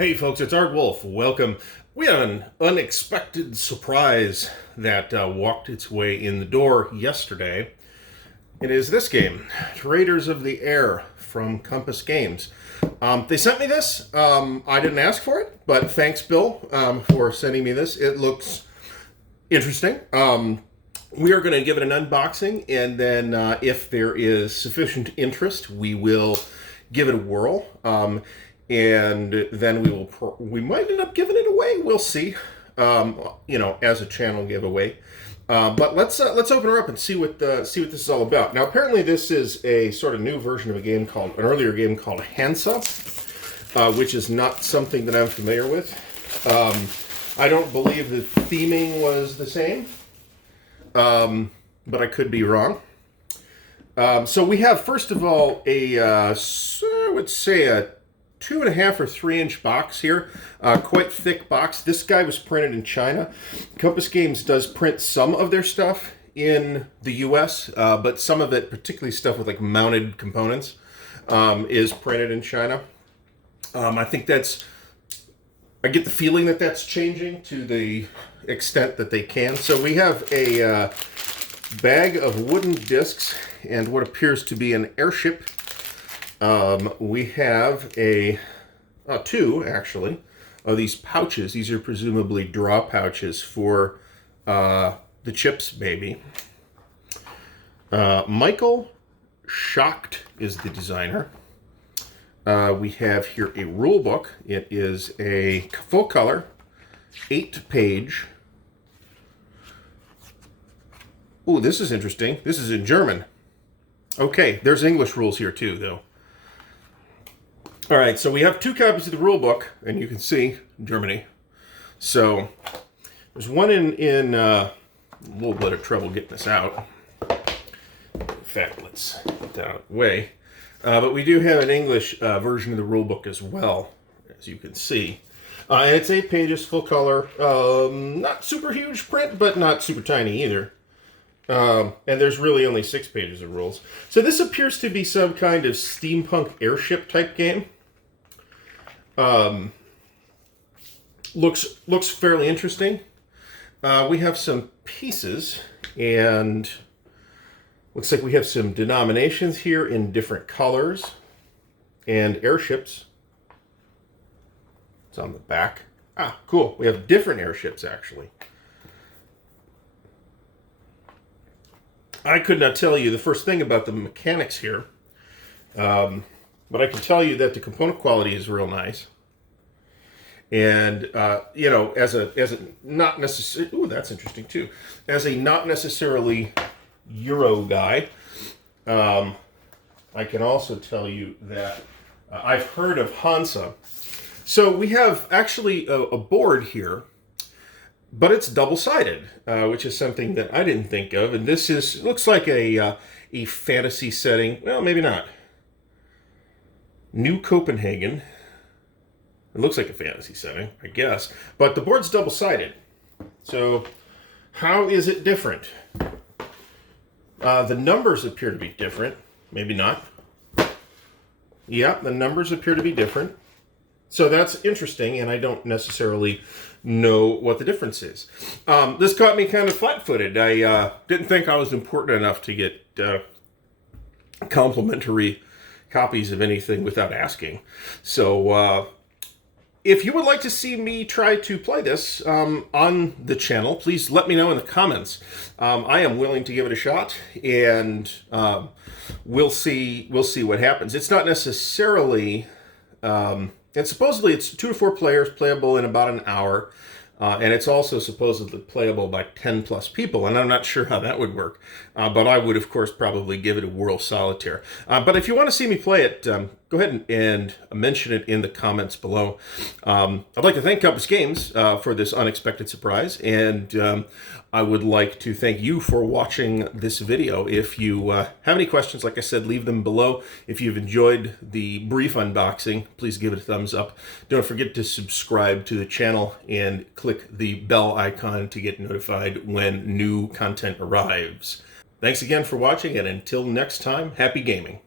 Hey folks, it's Ardwulf. Welcome. We have an unexpected surprise that walked its way in the door yesterday. It is this game, Raiders of the Air from Compass Games. They sent me this. I didn't ask for it, but thanks, Bill, for sending me this. It looks interesting. We are going to give it an unboxing, and then if there is sufficient interest, we will give it a whirl. And then we might end up giving it away. We'll see. As a channel giveaway. But let's open her up and see what this is all about. Now, apparently, this is a sort of new version of an earlier game called Hansa, which is not something that I'm familiar with. I don't believe the theming was the same, but I could be wrong. So we have, first of all, I would say a 2.5 or 3-inch box here, quite thick box. This guy was printed in China. Compass Games does print some of their stuff in the U.S., but some of it, particularly stuff with like mounted components, is printed in China. I get the feeling that that's changing to the extent that they can. So we have a bag of wooden discs and what appears to be an airship. We have two, actually, of these pouches. These are presumably draw pouches for the chips, maybe. Michael Schacht is the designer. We have here a rule book. It is a full color, 8-page. Oh, this is interesting. This is in German. Okay, there's English rules here too, though. All right, so we have 2 copies of the rule book, and you can see Germany. So there's one in a little bit of trouble getting this out. In fact, let's get that out of the way. But we do have an English version of the rule book as well, as you can see. And it's 8 pages, full color. Not super huge print, but not super tiny either. And there's really only 6 pages of rules. So this appears to be some kind of steampunk airship type game. Looks fairly interesting. We have some pieces, and looks like we have some denominations here in different colors, and airships. It's on the back. Ah, cool. We have different airships, actually. I could not tell you the first thing about the mechanics here, but I can tell you that the component quality is real nice. And as a not necessarily, ooh, that's interesting too. As a not necessarily Euro guy, I can also tell you that I've heard of Hansa. So we have actually a board here. But it's double-sided, which is something that I didn't think of. And it looks like a fantasy setting. Well, maybe not. New Copenhagen. It looks like a fantasy setting, I guess. But the board's double-sided. So how is it different? The numbers appear to be different. Maybe not. Yeah, the numbers appear to be different. So that's interesting, and I don't necessarily know what the difference is. This caught me kind of flat-footed. I didn't think I was important enough to get complimentary copies of anything without asking. So if you would like to see me try to play this on the channel, please let me know in the comments. I am willing to give it a shot, and we'll see what happens. It's not necessarily... and supposedly it's 2 to 4 players, playable in about an hour. And it's also supposedly playable by 10 plus people, and I'm not sure how that would work. But I would, of course, probably give it a whirl solitaire. But if you want to see me play it, go ahead and mention it in the comments below. I'd like to thank Compass Games for this unexpected surprise, and I would like to thank you for watching this video. If you have any questions, like I said, leave them below. If you've enjoyed the brief unboxing, please give it a thumbs up. Don't forget to subscribe to the channel and click the bell icon to get notified when new content arrives. Thanks again for watching, and until next time, happy gaming.